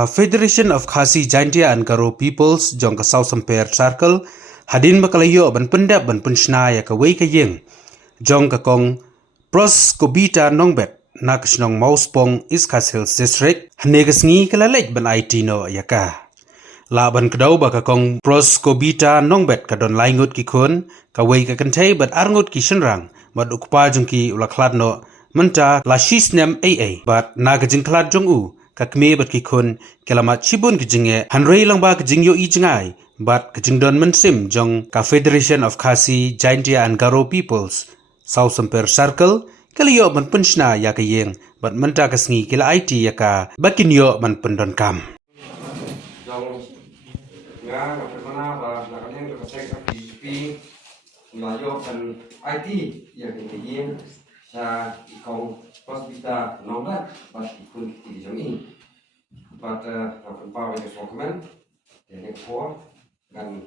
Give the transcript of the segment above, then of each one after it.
Ka Federation of Khasi Jaintia and Garo Peoples jong ka South Sampair Circle hadin makalayo ban pendap ban punshna ya ka wei ka yeng jong ka kong pros kobita nongbet na kasnong mauspong Iskas Hills District hanegas ngi kalalej ban IT no ya ka laban kadaw ba ka kong pros kobita nongbet ka don laingut ki kun ka wei ka kantay bat arngut ki shenrang bat ukpa jong ki ulaklad no menta la shisnem AA bat nagajing klad jong u kakme bat ki kun kelamat chibun kijinge hanrei lang ba kijing yo i jingai bat kijing don mensim jong ka Federation of Khasi Jaintia and Garo Peoples South Sampair Circle kaliyo man punshna ya ka yeng bat menta kasngi kila IT ya ka bakin yo man pendon kam jong nga permana ba nakanya ka check up PCP layo kan IT ya ka yeng sa ikong hospital nomor bat ikun ti jong ini bat akan power the document dan for dan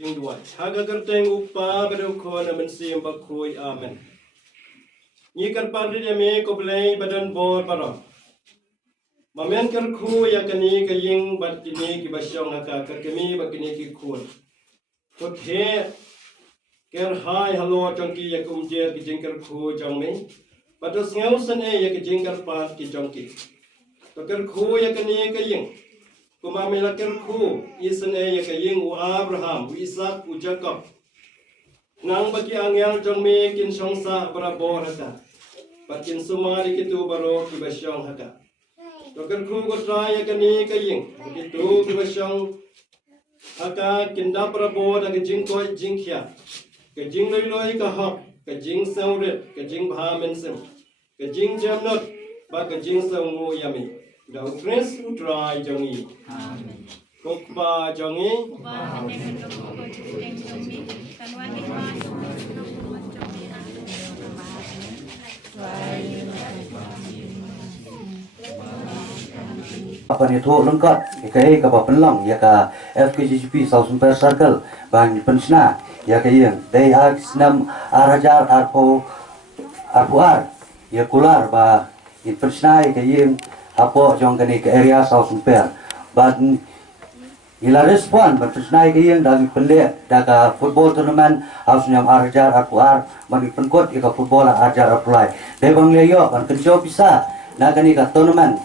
jing dua haga kerteng upa beru ko na mensim bakoi amen ni kar parri me ko blai badan bor paro mamen kar khu ya kani ka ying bat kini ki basyong aka kar kemi bakini ki khul to the ker hai halo chongki ya kumje ki jing kar khu jong me batos ngau san e ya ki jing kar pat ki chongki to kar khu ya kani ka ying kuma mela ker khu isan e ya ka ying u Abraham u Isaac u Jacob nang baki angel jong me kin songsa bara bor haka bakin sumari kitu baro ki basyong haka Token ku ko try kani kaying begitu kibasang haka kinda prabo da jing ko jing kya ke jing loi loi ka hak ke jing sauret ke jing bha mensem ke jing jamnot ba ke jing saungu yami da prince u try jongi amen kokpa jongi apa ni tu lengkap ikai ka penlang ya ka FKGP South Sampair Circle bang pensna ya ka yang dai hak snam arajar arpo arpuar ya kular ba in pensna ya ka yang apo jong kani ke area South Sampair ban ila respon ban pensna ya ka yang dari pele da ka football tournament house nyam arajar arpuar bang penkot ya ka football arajar arpulai dai bang leyo ban kenjo bisa na kani ka tournament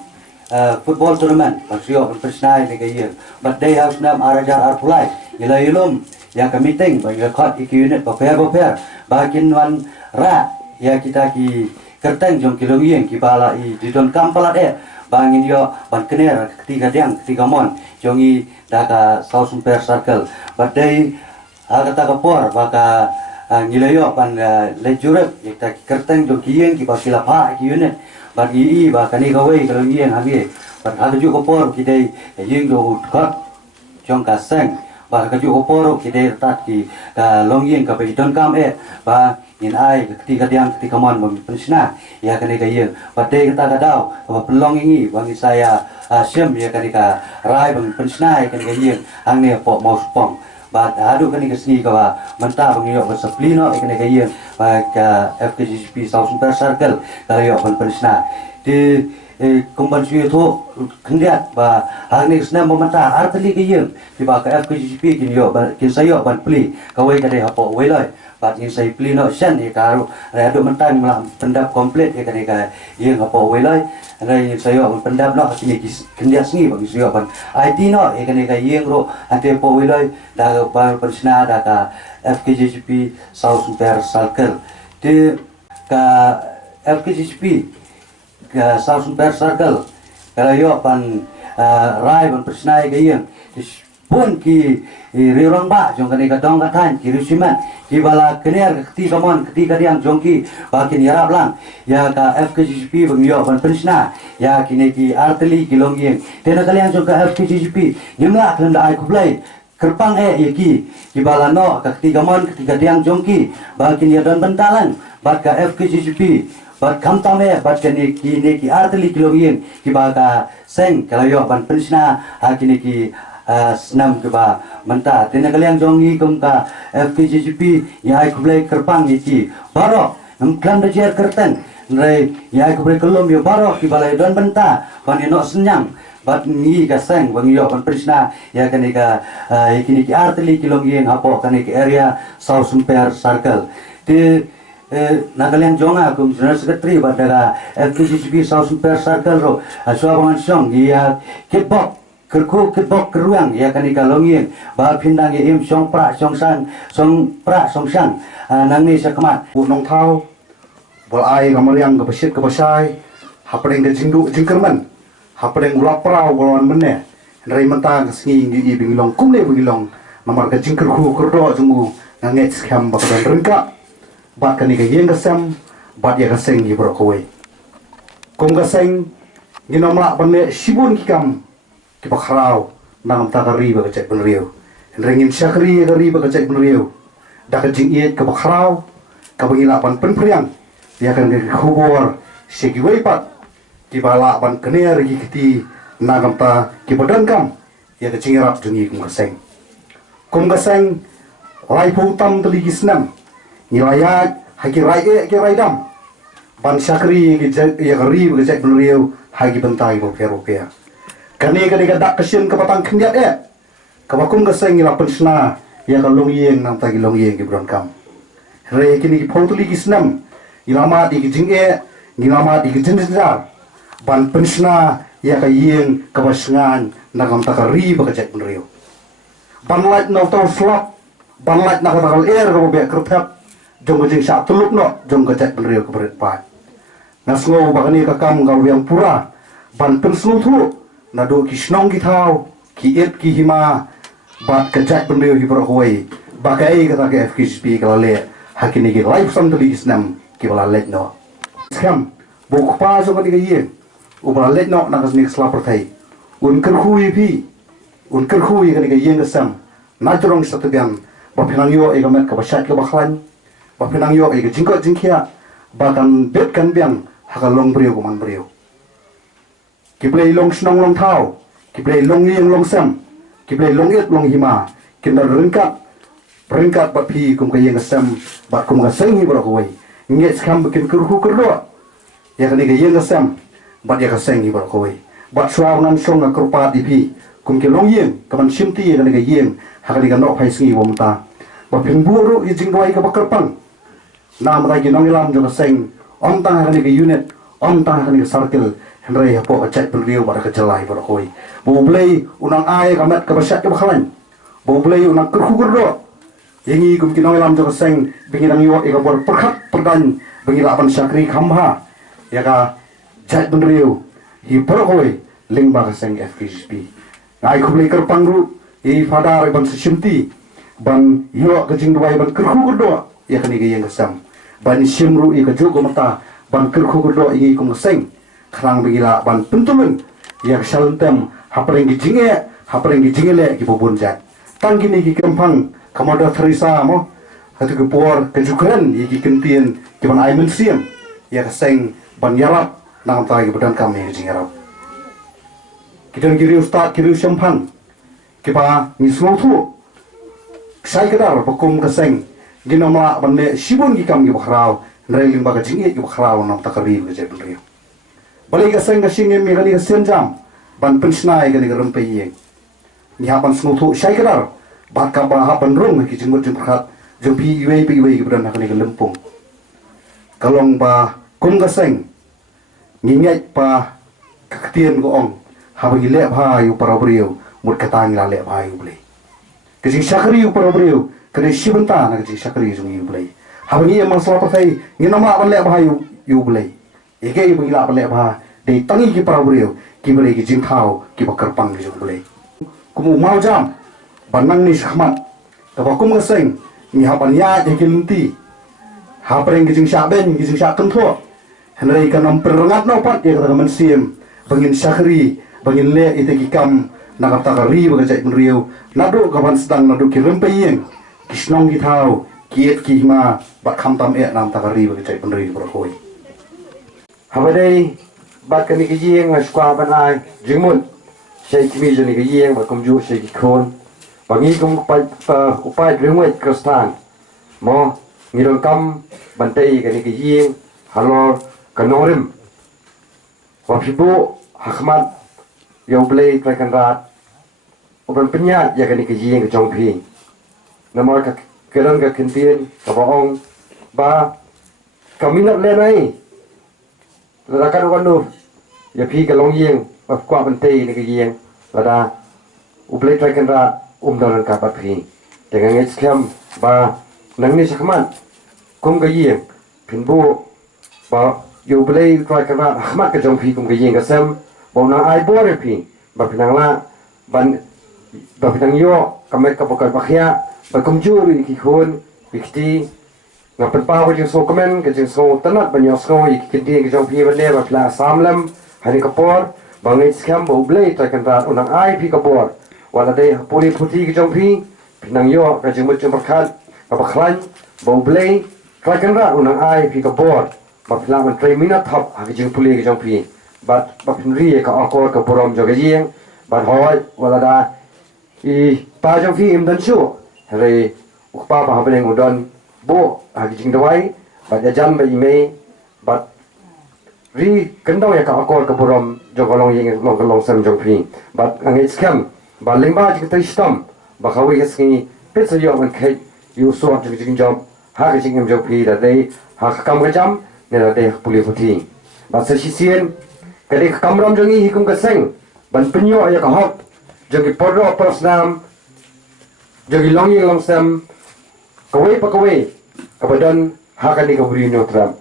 football tournament pasio persnai ni kaye but they have nam arajar arpulai ila ilum ya ka meeting ba ya khot iki unit paper bakin wan ra ya kita ki kerteng jong kilong yeng ki bala I di don kampalat bangin yo ban kener ketiga mon jongi daga South Sampair Circle but they aga ta kapor baka ngilayo ban lejurep kita kerteng jong kiyeng ki pasila pa ki unit bagi ba kani kawai kalau yang habis pada ada juga por kita yang do kat jong kaseng ba ka juga por kita tat ki long yang ka don kam ba in ai ketika mon pensna ya kani ka yang pada kita kadau ba pelong ini bagi saya sem ya kani ka rai bang pensna kani ka yang hang ne po mau spong ba adu kani ka sni ka ba menta bang yo ba saplino kani ka yang ba ka FKGP South Sampair Circle kalau yo ban pensna di kumban suyu tu kendiat ba hang ni sna momenta artli ke yang di ba ka FKGP kin yo ba kin sayo ban pli kawai ka de hapo weloi ba kin sai pli no shan ni karu adu mentang malam pendap komplit ya kani ka yang hapo weloi Rai sayo pendap no kini kendiat sni bagi sayo ban IT no kani ka yang ro ante po weloi da ba persna da ka FKGP South Sampair Circle di ka FKGP ke South Sampair Circle kalau yo pan rai pan persnai ke yang pun ki rirong ba jong kani ka dong ka tan ki rusiman ki bala kener ketika mon ketika diang jongki bakin yarap lang ya ka FKGP bang yo pan persna ya kini ki arteli ki longyeng tena kalian jong ka FKGP nyemla kan da ai kublai kerpang yaki ki bala no ketika mon ketika diang jongki bakin ya dan bentalan bat ka FKGP bat kamtam bat kini ki arteli ki longyeng ki baka seng kalau yo pan persna ha kini ki senam ke ba menta tena kalian jongi kum ka FKJGP ya ku blai kerpang iki barok klam da jer kerten rai ya ku blai kelum yo barok ki balai don benta pani no senyang bat ni ka seng bang yo pan Krishna ya kani ka kini ki arteli kilong apo kani ki area South Sumper Circle ti Nagalian jonga kum general secretary pada FKJGP South Sumper Circle ro aswa bangan song ya kibok kerku kibok keruang ya kani kalongin ba pindang ya im song pra song san song pra song sang nang ni sakmat nong thau bol ai kamariang ke besit ke besai hapeng ke jingdu jingkerman hapeng ulap prau bolon menne rai mentang singi ngi bingilong kumle bingilong namar ke jingker khu kerdo jungu nganget skam bakadan rengka bat kani ke yeng kesem bat ya keseng gi brokowe kum keseng ginomla benne sibun kikam ki bakhrau nang takari ba cek benriu rengin syakri gari ba cek benriu dak jing iet ke bakhrau ka bangila pan penpriang ya kan ke khubor segi weipat ki bala ban kener gi kiti nagam ta ki badan kam ya ke cingirap jungi kum keseng lai putam teligi senam nilaya hagi rai ke rai dam ban syakri ki ya gari ba cek benriu hagi bentai bo peropea kani dak kesin ke patang kendiat kabakum keseng ila pensna ya kalong yeng nang tagi long yeng ki bronkam re kini ki potuli ki snam ilama di ki jinge ngilama di ki jinjar ban pensna ya ka yeng kabasngan nagam takari ba kajak benrio ban lait no to slap ban lait na ka ko be kertap jong jing sa tuluk no jong kajak benrio ke beret pa nasngo ba kani ka kam gal yang pura ban pensnu thu nado ki snong ki thau ki et ki hima bat kajak benrio hi brohoi bagai kata ke FKJP kalale hakini ki life sam to ligis nam ki bala let no skam buk pa so kani ye u bala let no na kasni sla pertai un kerhui pi un kerhui kani ke yeng sam na jorong satu biang ba pinang yo e gamet ka basat ka bakhlan ba pinang yo e ke jingko jingkhia ba kan bet kan biang hakalong brio ko man brio ki play long snong long thau ki play long yeng long sam ki play long et long hima kinda rengkat bat pi kum ka yeng sam bat kum ka sengi bro koi nget skam bikin kurhu kerdo ya kani ka yeng sam bat ya ka sengi bro koi bat swaw nan song ka kurpa di pi kum ke long yeng kaman simti ya kani ka yeng hakani ka no phai singi womta ba pin buru i jingwai ka bakarpang nam ra ki nong ilam jo ka seng om ta kani ka unit om ta kani ka circle hendrai hapo ka chat beriu ba ka jalai bro koi bo blei unang ai ka mat ka basat ka bakhalan bo blei unang kurhu kerdo yengi kum kinong lam jo seng bingirang yo ega bor perkhat perdan bingila ban syakri khamha ya ka jat benriu hi perhoi lingba ka seng FKJP ngai khulei kerpang ru i fadar ban simti ban yo ka jing duai ban kerhu kerdo ya kani ge yang sam ban simru i ka jogo mata ban kerhu kerdo i kum seng khrang bingila ban pentulun ya shaltem hapreng gi jingele ki bobun jat tangkini ki kempang Kamada Theresa mo hatu ke por ke Ukraine iki kentien ki ban ai mensiam ya keseng ban yarap nang tai ke badan kami jingarap kita kiri ustad kiri sempan ki ba ni slotu sai kedar bakum keseng ginama ban me sibun ki kam ki bakhrau nreling ba ka jingi ki bakhrau nang takari ke jebun rio balik keseng ke singe mi kali senjam ban pensnai ke ni rempe yeng ni hapan slotu sai kedar bat ka ba hapan rung ki jenggot jengkhat jempi iwe ki beran hakani ke lempung kalong ba kum gaseng nginget pa kaktian ko ong habagi le bha yu parabrio mut katang la le bha yu ble ke jing sakri yu parabrio kare sibenta na ke jing sakri jung yu ble habagi emang sala patai nginama ban le bha yu ble ege yu bingila ban le bha de tangi ki parabrio ki ble ki jing thau ki bakar pang jung ble kumu mau jam banang ni sakmat kabakum ngaseng ni hapan ya de kinti hapreng gijing saben gijing saken tho henrei kanam perengat no pat ya kata mensim bangin syakri bangin le ite kikam nakata kari bagajai penriu nadu kapan sedang nadu kirim peyeng kisnong kitau kiet kihma bak kamtam nam takari bagajai penriu berhoi habadai bak kami kijing skwa banai jingmut Syekh mi jeni ke yeng ba kum ju Syekh khon bangi kum upai ringwet kristan mo ngirong kam bantai ke ni ke yeng halor kanorim wa fibu hakmat yo blei klekan rat uban penyat ya ke ni ke yeng ke jong phi namor ka kelan ka kentien ka baong ba kaminat le nai la kan wanu ya phi ka long yeng ba kwa bantai ni ke yeng lada ublei klekan rat dalan ka pat phi dengan ngecam ba nang ni sakman kum ga yeng pinbu ba yo blei try ka rat ahmat ka jong phi kum ga yeng ka sam bo na ai bo re phi ba pinang la ban ba pinang yo kamet ka bokai bakhya ba kum ju ri ki khon bikti ngapen pa wa jing so komen ka jing so tanat ban yo so ik ki ti ka jong phi ba le ba pla samlam hani ka por ba ngecam bo blei try ka rat unang ai phi ka por wala dei puli puti ki jong phi pinang yo ka jing mut jong pakhat ka bakhlan bo blei try kan ra unang ai phi ka bor ba phla man 3 minute thap ha ki jing puli ki jong phi bat ba phin ri ka akor ka borom jo ga yeng bat hoi wala da i pa jong phi im dan chu re ukpa ba habeng udon bo ha ki jing dawai ba ja jam ba i me bat ri kendau ya ka akor ka borom jo ga long yeng long ka long sam jong phi bat angai scam ba lingba ji ta stam ba khawi ga ski pet so yo man khai yu so ji jing job ha ga jing em job phi da dei ha kam ga jam ne da dei puli phuti ba sa si sien ka dei kam ram jong hi kum ka seng ban pinyo ya ka hop jogi podro prosnam jogi long yeng long sam ka wei ka badan ha ka ni ka buri no tram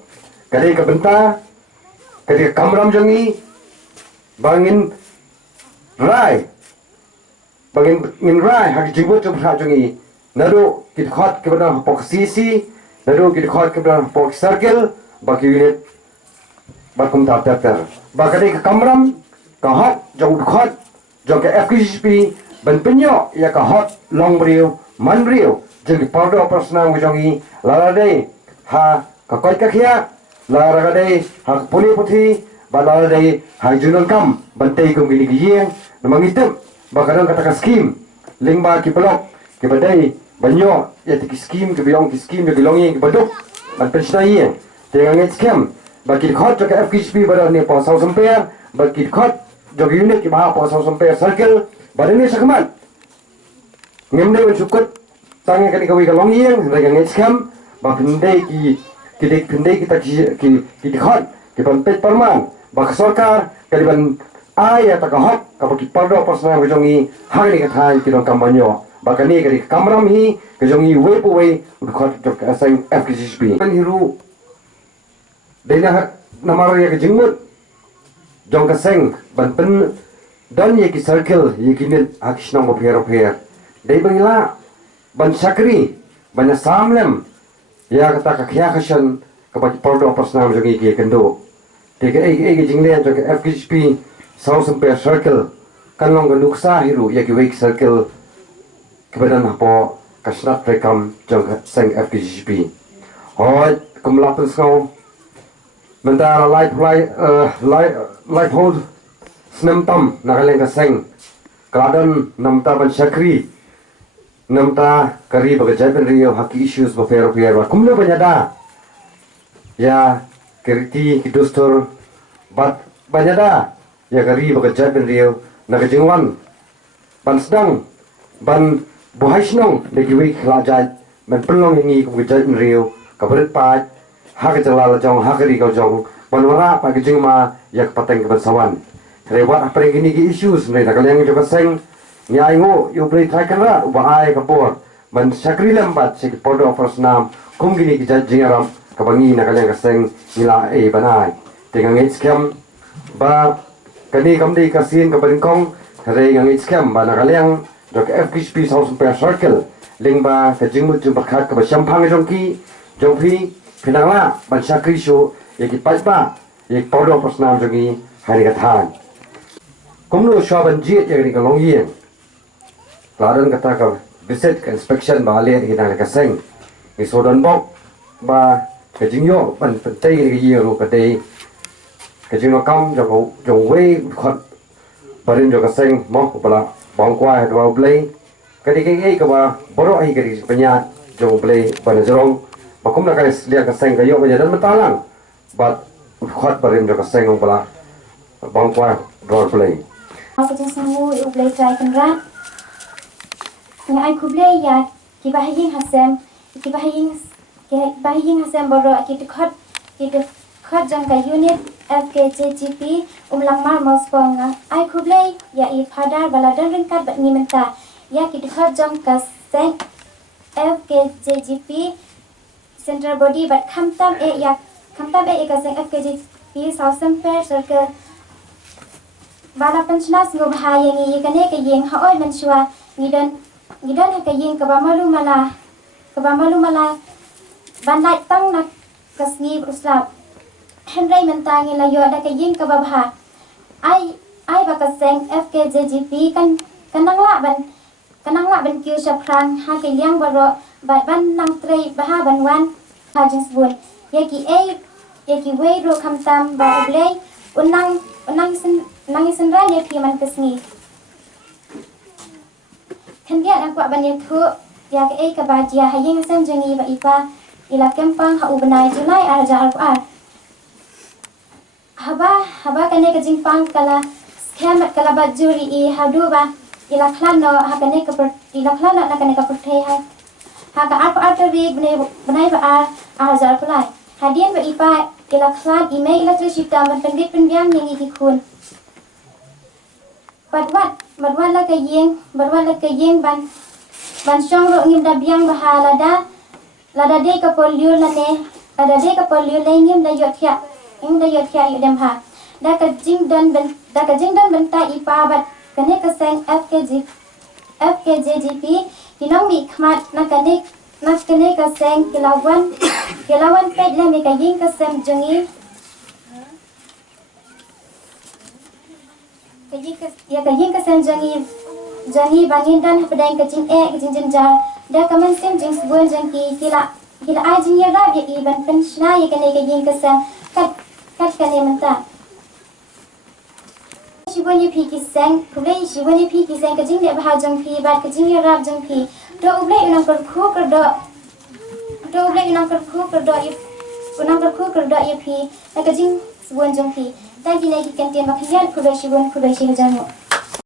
ka dei ka benta ka dei kam ram jong hi bangin rai bagin min rai ha jibut tu pha jungi nado kit khat ke bana pok cc nado kit khat ke bana pok circle baki unit bakum ta ta ba ka ka kamram ka hat jong khat jong ke fkp ban penyo ya ka hat long brio man brio jong powder personal jongi la dei ha ka koi ka khia la ra dei ha puli puthi ba la dei ha junon kam ban tei kum gini gieng namangitem bakaran kata skim lingba ki pelok ki badai banyo ya ti skim ki biong ki skim ki longi ki baduk ban pensna ye dengan ngit skim baki khot ke fkp badar ni pa sau sampai baki khot jog unit ki ba pa sau sampai circle badan ni sakman ngem dei cukut tangi kali kawi ka longi dengan ngit skim ba pendai ki dek pendai kita ki khot ki ban pet parman ba sarkar kali ban ai ya takahap kapag ipaldo pas na kajongi hari ka thai ki dong kambanyo bakani ka kamram hi kajongi we po we khot tok asai fkcp kan hiru dena namaro ya kajingmut jong ka seng ban pen dan ye ki circle ye ki net action mo pher dei bangila ban sakri ban samlem ya kata ka khya khashan kapag ipaldo pas na kajongi ki kendo tege ai jingle jong fkcp sau sampai circle kan long ga nuksa hiru ya ki wake circle kebadan hapo kasnat rekam jong seng fkcp hoi kumla pensau mentara light hold snem tam nagaleng ka seng kladan namta ban sakri namta kari baga jaben rio haki issues ba pero kumle banyada ya keriti kidustor bat banyada ya kari bekerja ben rio naga jingwan ban sedang ban buhaisnong lagi wik lajat ban pelong ini bekerja ben rio kabaret pat hak jalala jong hakari kau jong ban wara pa jingma yak pateng ke sawan rewat apa yang ini issues mereka kalian yang seng nyai ngo yo play try kan ba ai kapor ban sakri lambat sik podo persnam kum gini ki jingaram kabangi na kalian seng nila banai dengan scam ba kani kamdi kasin ka bangkong re ngang scam ba na kaliang dok fkp sau sampai circle lingba ka jingmut jum bakhat ka sampang jongki jongpi pinangla ban sakri shu yaki pajba yek podo persnam jongi hari ka than kumno shaban ji yaki ka longyen laran kata ka visit ka inspection ba le hina ka seng isodon bok ba ka jingyo ban pentai ka yero ka dei cái chuyện nó công cho we khot barin jo kaseng mo bala bang kwa ka blay kadi kay ka ba boro ai kadi penya jo blay bana jorong bakum na kay lia kaseng kayo ba dan matalang bat khot barin jo kaseng ong bala bang kwa dor blay aku jesamu u blay try kan rat nga ai ku blay ya ki bahayin hasem boro ki khot jang ka unit FKJGP lamar mospong ai ku blay ya I padar baladan ringkat bat ni menta ya ki khot jang ka seng FKJGP central body bat khamtam e ka seng FKJGP Southern Fair Circle bala penchnas ngo bahaya ni kane ka yeng ha oi menchua ngidan ka yeng ka ba malu mala ban lai tang nak kasni uslap Henry mentangi la yo da ka yeng ka ba bha ai ba ka seng FKJGP kanang la ban kyu shaprang ha ka yang baro bat ban nang trei baha ban wan ha jins bun yaki wei ro khamtam ba ublei unang isin ran ya pi man kasni kan dia nak buat banyak tu ya ke ka ba dia hayeng sen jengi ba ipa ila kempang ha ubenai Julai arja al haba kane ka jingpang kala scam kala ba juri I hadu ba ila khlano ha kane ka na kane ka perthai ha ka ar tari benai ba arja al hadian ba ipa ila khlan email ila trishita man pendit pendiam ni ki kun badwat la ka yeng ban syong ro ngim da biang bahala lada de ka polio le ngim da yot kya yu dem ha da ka jing don benta ipa bat kane ka seng FKJGP kinong mi khmat na kane ka seng kilawan pet le me ka yeng ka seng jungi kajing kesan jangi bangin dan pedang kecing jenjar da kaman sem jing sebuan jangki kila ai jing ya rab ya iban penshna ya kane kajing kesan kat kane menta shibuan ya pi kisang kulai shibuan ya pi kisang kajing de bahal jangki bat kajing ya rab jangki do ublai unang kerku kerdo ya pi kajing sebuan jangki dan kini kita makan kulai shibuan kulai shibuan jamu